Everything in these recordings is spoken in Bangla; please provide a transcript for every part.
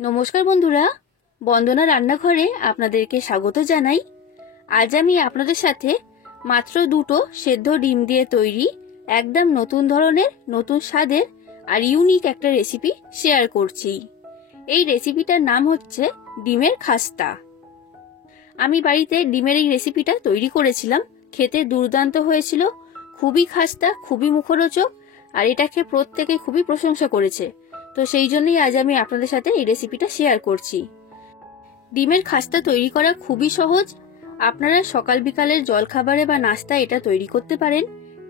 নমস্কার বন্ধুরা, বন্দনা রান্নাঘরে আপনাদেরকে স্বাগত জানাই। আজ আমি আপনাদের সাথে মাত্র দুটো সেদ্ধ ডিম দিয়ে তৈরি একদম নতুন ধরনের, নতুন স্বাদের আর ইউনিক একটা রেসিপি শেয়ার করছি। এই রেসিপিটার নাম হচ্ছে ডিমের খাস্তা। আমি বাড়িতে ডিমের এই রেসিপিটা তৈরি করেছিলাম, খেতে দুর্দান্ত হয়েছিল, খুবই খাস্তা, খুবই মুখরোচক, আর এটাকে প্রত্যেকে খুবই প্রশংসা করেছে। তো সেই জন্যই আজ আমি আপনাদের সাথে এই রেসিপিটা শেয়ার করছি। ডিমের খাস্তা তৈরি করা খুবই সহজ। আপনারা সকাল বিকালের জলখাবারে বা নাস্তা এটা তৈরি করতে পারেন।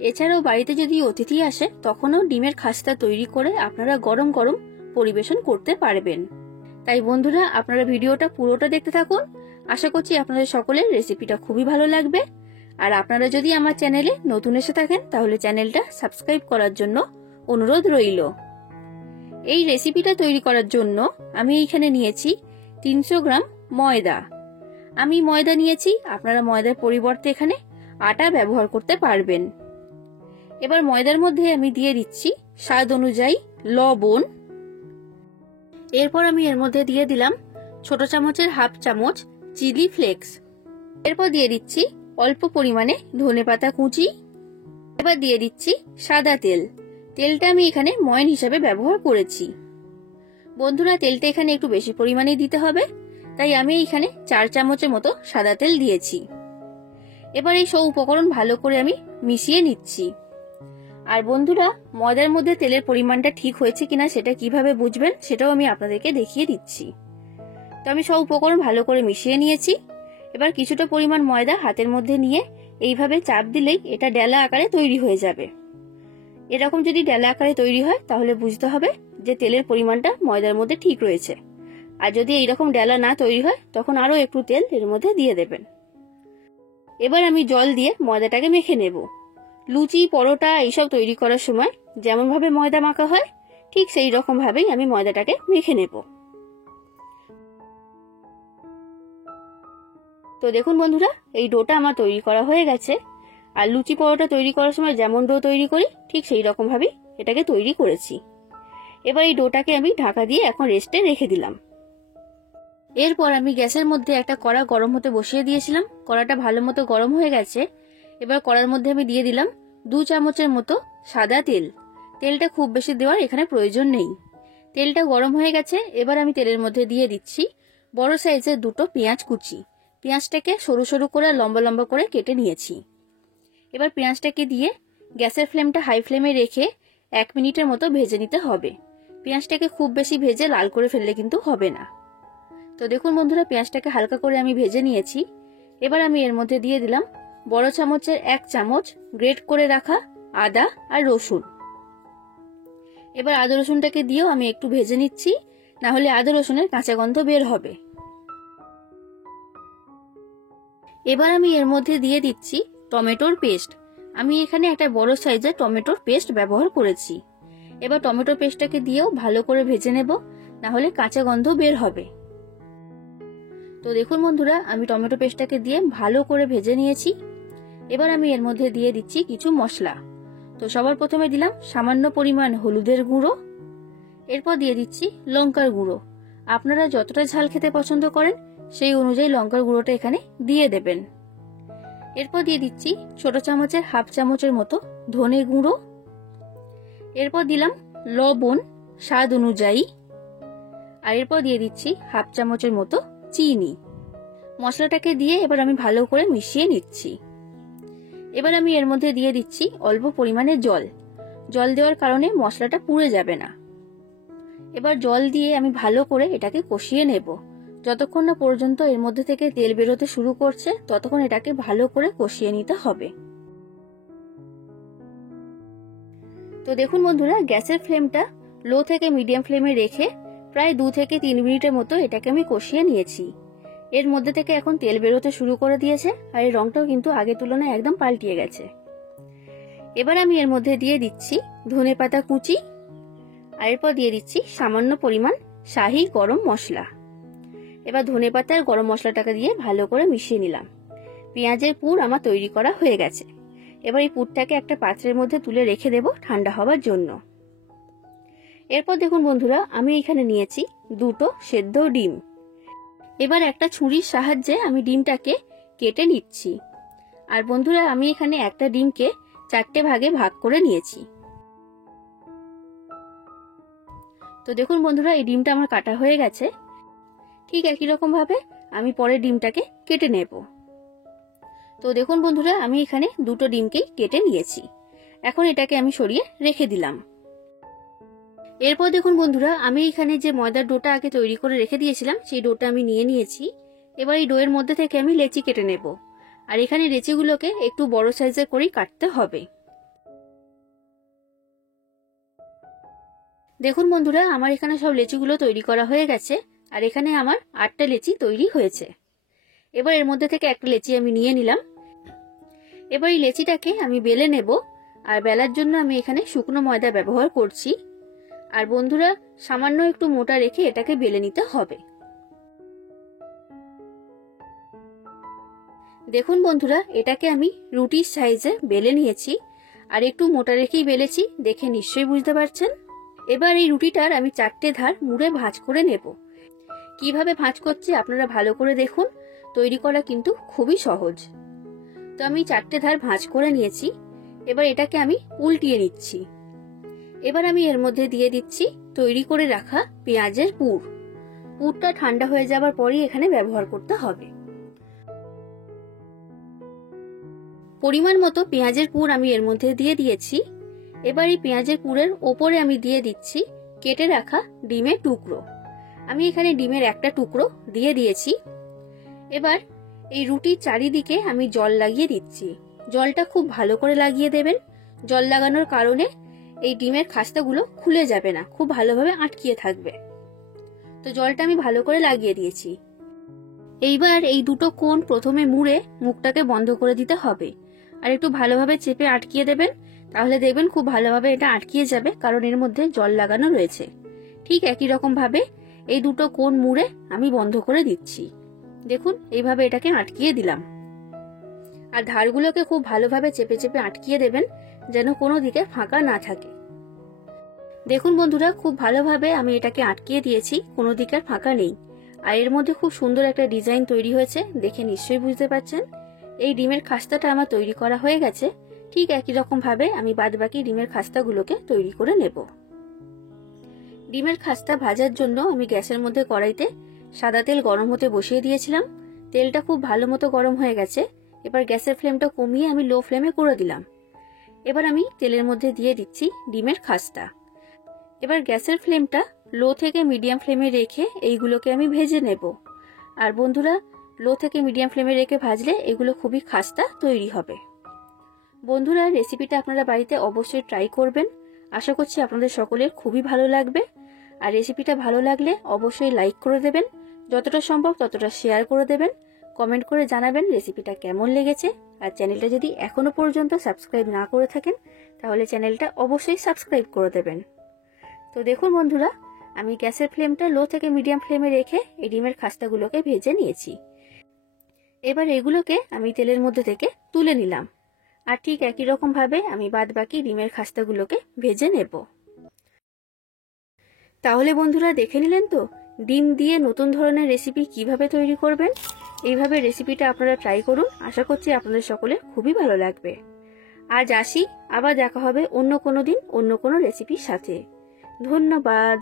এছাড়াও বাড়িতে যদি অতিথি আসে তখনও ডিমের খাস্তা তৈরি করে আপনারা গরম গরম পরিবেশন করতে পারবেন। তাই বন্ধুরা, আপনারা ভিডিওটা পুরোটা দেখতে থাকুন। আশা করছি আপনাদের সকলের রেসিপিটা খুবই ভালো লাগবে। আর আপনারা যদি আমার চ্যানেলে নতুন এসে থাকেন তাহলে চ্যানেলটা সাবস্ক্রাইব করার জন্য অনুরোধ রইল। এই রেসিপিটা তৈরি করার জন্য আমি এখানে নিয়েছি 300 গ্রাম ময়দা। আমি ময়দা নিয়েছি, আপনারা ময়দার পরিবর্তে এখানে আটা ব্যবহার করতে পারবেন। এবার ময়দার মধ্যে আমি দিয়ে দিচ্ছি স্বাদ অনুযায়ী লবণ। এরপর আমি এর মধ্যে দিয়ে দিলাম ছোট চামচের হাফ চামচ চিলি ফ্লেক্স। এরপর দিয়ে দিচ্ছি অল্প পরিমাণে ধনেপাতা কুচি। এবার দিয়ে দিচ্ছি সাদা তেল। তেলটা আমি এখানে ময়ন হিসাবে ব্যবহার করেছি। বন্ধুরা, তেলটা এখানে একটু বেশি পরিমাণে দিতে হবে, তাই আমি এখানে 4 চামচের মতো সাদা তেল দিয়েছি। এবার এই সব উপকরণ ভালো করে আমি মিশিয়ে নিচ্ছি। আর বন্ধুরা, ময়দার মধ্যে তেলের পরিমাণটা ঠিক হয়েছে কিনা সেটা কিভাবে বুঝবেন সেটাও আমি আপনাদেরকে দেখিয়ে দিচ্ছি। তো আমি সব উপকরণ ভালো করে মিশিয়ে নিয়েছি। এবার কিছুটা পরিমাণ ময়দা হাতের মধ্যে নিয়ে এইভাবে চাপ দিলেই এটা ডেলা আকারে তৈরি হয়ে যাবে। এরকম যদি ডেলা আকারে তৈরি হয় তাহলে বুঝতে হবে যে তেলের পরিমাণটা ময়দার মধ্যে ঠিক রয়েছে। আর যদি এইরকম ডেলা না তৈরি হয় তখন আরো একটু তেল এর মধ্যে দিয়ে দেবেন। এবার আমি জল দিয়ে ময়দাটাকে মেখে নেব। লুচি, পরোটা এইসব তৈরি করার সময় যেমন ভাবে ময়দা মাখা হয় ঠিক সেই রকম ভাবেই আমি ময়দাটাকে মেখে নেব। তো দেখুন বন্ধুরা, এই ডোটা আমার তৈরি করা হয়ে গেছে। আর লুচি পরোটা তৈরি করার সময় যেমন ডো তৈরি করি ঠিক সেই রকম ভাবেই এটাকে তৈরি করেছি। এবার এই ডোটাকে আমি ঢাকা দিয়ে এখন রেস্টে রেখে দিলাম। এরপর আমি গ্যাসের মধ্যে একটা কড়া গরম হতে বসিয়ে দিয়েছিলাম। কড়াটা ভালো মতো গরম হয়ে গেছে। এবার কড়ার মধ্যে আমি দিয়ে দিলাম 2 চামচের মতো সাদা তেল। তেলটা খুব বেশি দেওয়ার এখানে প্রয়োজন নেই। তেলটা গরম হয়ে গেছে। এবার আমি তেলের মধ্যে দিয়ে দিচ্ছি বড় সাইজের দুটো পেঁয়াজ কুচি। পেঁয়াজটাকে সরু সরু করে লম্বা লম্বা করে কেটে নিয়েছি। এবার পেঁয়াজটাকে দিয়ে গ্যাসের ফ্লেমটা হাই ফ্লেমে রেখে 1 মিনিটের মতো ভেজে নিতে হবে। পেঁয়াজটাকে খুব বেশি ভেজে লাল করে ফেললে কিন্তু হবে না। তো দেখুন বন্ধুরা, পেঁয়াজটাকে হালকা করে আমি ভেজে নিয়েছি। এবার আমি এর মধ্যে দিয়ে দিলাম বড় চামচের 1 চামচ গ্রেট করে রাখা আদা আর রসুন। এবার আদা রসুনটাকে দিয়েও আমি একটু ভেজে নিচ্ছি, না হলে আদা রসুনের কাঁচা গন্ধ বের হবে। এবার আমি এর মধ্যে দিয়ে দিচ্ছি টমেটোর পেস্ট। আমি এখানে একটা বড় সাইজের টমেটোর পেস্ট ব্যবহার করেছি। এবার টমেটো পেস্টটাকে দিয়েও ভালো করে ভেজে নেব, না হলে কাঁচা গন্ধ বের হবে। তো দেখুন বন্ধুরা, আমি টমেটো পেস্টটাকে দিয়ে ভালো করে ভেজে নিয়েছি। এবার আমি এর মধ্যে দিয়ে দিচ্ছি কিছু মশলা। তো সবার প্রথমে দিলাম সামান্য পরিমাণ হলুদের গুঁড়ো। এরপর দিয়ে দিচ্ছি লঙ্কার গুঁড়ো। আপনারা যতটা ঝাল খেতে পছন্দ করেন সেই অনুযায়ী লঙ্কার গুঁড়োটা এখানে দিয়ে দেবেন। এরপর দিয়ে দিচ্ছি ছোট চামচের হাফ চামচের মতো ধনে গুঁড়ো। এরপর দিলাম লবণ স্বাদ অনুযায়ী। আর এরপর দিয়ে দিচ্ছি হাফ চামচের মতো চিনি। মশলাটাকে দিয়ে এবার আমি ভালো করে মিশিয়ে নিচ্ছি। এবার আমি এর মধ্যে দিয়ে দিচ্ছি অল্প পরিমাণে জল। জল দেওয়ার কারণে মশলাটা পুড়ে যাবে না। এবার জল দিয়ে আমি ভালো করে এটাকে কষিয়ে নেব। যতক্ষণ না পর্যন্ত এর মধ্যে থেকে তেল বেরোতে শুরু করছে ততক্ষণ এটাকে ভালো করে কষিয়ে নিতে হবে। তো দেখুন বন্ধুরা, গ্যাসের ফ্লেমটা লো থেকে মিডিয়াম ফ্লেমে রেখে প্রায় 2 থেকে 3 মিনিটের মতো এটাকে আমি কষিয়ে নিয়েছি। এর মধ্যে থেকে এখন তেল বেরোতে শুরু করে দিয়েছে, আর এর রংটাও কিন্তু আগের তুলনায় একদম পাল্টিয়ে গেছে। এবার আমি এর মধ্যে দিয়ে দিচ্ছি ধনেপাতা কুচি। আর এরপর দিয়ে দিচ্ছি সামান্য পরিমাণ শাহি গরম মশলা। এবার ধনেপাতা আর গরম মশলাটাকে দিয়ে ভালো করে মিশিয়ে নিলাম। পেঁয়াজের পুর আমার তৈরি করা হয়ে গেছে। এবার এই পুরটাকে একটা পাত্রের মধ্যে তুলে রেখে দেব ঠান্ডা হওয়ার জন্য। এরপর দেখুন বন্ধুরা, আমি এখানে নিয়েছি দুটো সেদ্ধ ডিম। এবার একটা ছুরির সাহায্যে আমি ডিমটাকে কেটে নিচ্ছি। আর বন্ধুরা, আমি এখানে একটা ডিমকে 4টে ভাগে ভাগ করে নিয়েছি। তো দেখুন বন্ধুরা, এই ডিমটা আমার কাটা হয়ে গেছে। ঠিক একই রকম ভাবে আমি পরের ডিমটাকে কেটে নেব। তো দেখুন বন্ধুরা, আমি এখানে দুটো ডিমকেই কেটে নিয়েছি। এখন এটাকে আমি সরিয়ে রেখে দিলাম। এরপর দেখুন বন্ধুরা, আমি এখানে যে ময়দার ডোটা আগে তৈরি করে রেখে দিয়েছিলাম সেই ডোটা আমি নিয়ে নিয়েছি। এবার এই ডোয়ের মধ্যে থেকে আমি লেচি কেটে নেব। আর এখানে লেচিগুলোকে একটু বড় সাইজের করেই কাটতে হবে। দেখুন বন্ধুরা, আমার এখানে সব লেচিগুলো তৈরি করা হয়ে গেছে। আর এখানে আমার 8টা লেচি তৈরি হয়েছে। এবার এর মধ্যে থেকে একটা লেচি আমি নিয়ে নিলাম। এবার এই লেচিটাকে আমি বেলে নেব। আর বেলার জন্য আমি এখানে শুকনো ময়দা ব্যবহার করছি। আর বন্ধুরা, সামান্য একটু মোটা রেখে এটাকে বেলে নিতে হবে। দেখুন বন্ধুরা, এটাকে আমি রুটির সাইজে বেলে নিয়েছি। আর একটু মোটা রেখেই বেলেছি, দেখে নিশ্চয়ই বুঝতে পারছেন। এবার এই রুটিটার আমি 4টে ধার মুড়ে ভাঁজ করে নেব। কিভাবে ভাঁজ করছি আপনারা ভালো করে দেখুন, তৈরি করা কিন্তু খুবই সহজ। তো আমি 4টে ধার ভাঁজ করে নিয়েছি। এবার এটাকে আমি উল্টিয়ে নিচ্ছি। এবার আমি এর মধ্যে দিয়ে দিচ্ছি তৈরি করে রাখা পেঁয়াজের পুর। পুরটা ঠান্ডা হয়ে যাবার পরই এখানে ব্যবহার করতে হবে। পরিমাণ মতো পেঁয়াজের পুর আমি এর মধ্যে দিয়ে দিয়েছি। এবার এই পেঁয়াজের পুরের ওপরে আমি দিয়ে দিচ্ছি কেটে রাখা ডিমের টুকরো। আমি এখানে ডিমের একটা টুকরো দিয়ে দিয়েছি। এবার এই রুটির চারিদিকে আমি জল লাগিয়ে দিচ্ছি। জলটা খুব ভালো করে লাগিয়ে দেবেন। জল লাগানোর কারণে এই ডিমের খাস্তাগুলো খুলে যাবে না, খুব ভালোভাবে আটকিয়ে থাকবে। তো জলটা আমি ভালো করে লাগিয়ে দিয়েছি। এইবার এই দুটো কোণ প্রথমে মুড়ে মুখটাকে বন্ধ করে দিতে হবে। আর একটু ভালোভাবে চেপে আটকিয়ে দেবেন, তাহলে দেখবেন খুব ভালোভাবে এটা আটকিয়ে যাবে, কারণ এর মধ্যে জল লাগানো রয়েছে। ঠিক একই রকম ভাবে এই দুটো কোণ মুড়ে আমি বন্ধ করে দিচ্ছি। দেখুন, এইভাবে এটাকে আটকিয়ে দিলাম। আর ধারগুলোকে খুব ভালোভাবে চেপে চেপে আটকিয়ে দেবেন, যেন কোনো দিকে ফাঁকা না থাকে। দেখুন বন্ধুরা, খুব ভালোভাবে আমি এটাকে আটকিয়ে দিয়েছি, কোনো দিকে ফাঁকা নেই। আর এর মধ্যে খুব সুন্দর একটা ডিজাইন তৈরি হয়েছে, দেখে নিশ্চয়ই বুঝতে পারছেন। এই ডিমের খাস্তাটা আমার তৈরি করা হয়ে গেছে। ঠিক একই রকম ভাবে আমি বাদবাকি ডিমের খাস্তাগুলোকে তৈরি করে নেব। ডিমের খাস্তা ভাজার জন্য আমি গ্যাসের মধ্যে কড়াইতে সাদা তেল গরম হতে বসিয়ে দিয়েছিলাম। তেলটা খুব ভালো মতো গরম হয়ে গেছে। এবার গ্যাসের ফ্লেমটা কমিয়ে আমি লো ফ্লেমে করে দিলাম। এবার আমি তেলের মধ্যে দিয়ে দিচ্ছি ডিমের খাস্তা। এবার গ্যাসের ফ্লেমটা লো থেকে মিডিয়াম ফ্লেমে রেখে এইগুলোকে আমি ভেজে নেব। আর বন্ধুরা, লো থেকে মিডিয়াম ফ্লেমে রেখে ভাজলে এগুলো খুবই খাস্তা তৈরি হবে। বন্ধুরা, রেসিপিটা আপনারা বাড়িতে অবশ্যই ট্রাই করবেন। আশা করছি আপনাদের সকলের খুবই ভালো লাগবে। আর রেসিপিটা ভালো লাগলে অবশ্যই লাইক করে দেবেন, যতটা সম্ভব ততটা শেয়ার করে দেবেন। কমেন্ট করে জানাবেন রেসিপিটা কেমন লেগেছে। আর চ্যানেলটা যদি এখনো পর্যন্ত সাবস্ক্রাইব না করে থাকেন, তাহলে চ্যানেলটা অবশ্যই সাবস্ক্রাইব করে দেবেন। তো দেখুন বন্ধুরা, আমি গ্যাসের ফ্লেমটা লো থেকে মিডিয়াম ফ্লেমে রেখে এই ডিমের খাস্তাগুলোকে ভেজে নিয়েছি। এবার এগুলোকে আমি তেলের মধ্যে থেকে তুলে নিলাম। আর ঠিক একই রকম ভাবে আমি বাদবাকি ডিমের খাস্তাগুলোকে ভেজে নেব। তাহলে বন্ধুরা, দেখে নিলেন তো ডিম দিয়ে নতুন ধরনের রেসিপি কিভাবে তৈরি করবেন। এইভাবে রেসিপিটা আপনারা ট্রাই করুন, আশা করছি আপনাদের সকলের খুবই ভালো লাগবে। আজ আসি, আবার দেখা হবে অন্য কোনো দিন অন্য কোনো রেসিপির সাথে। ধন্যবাদ।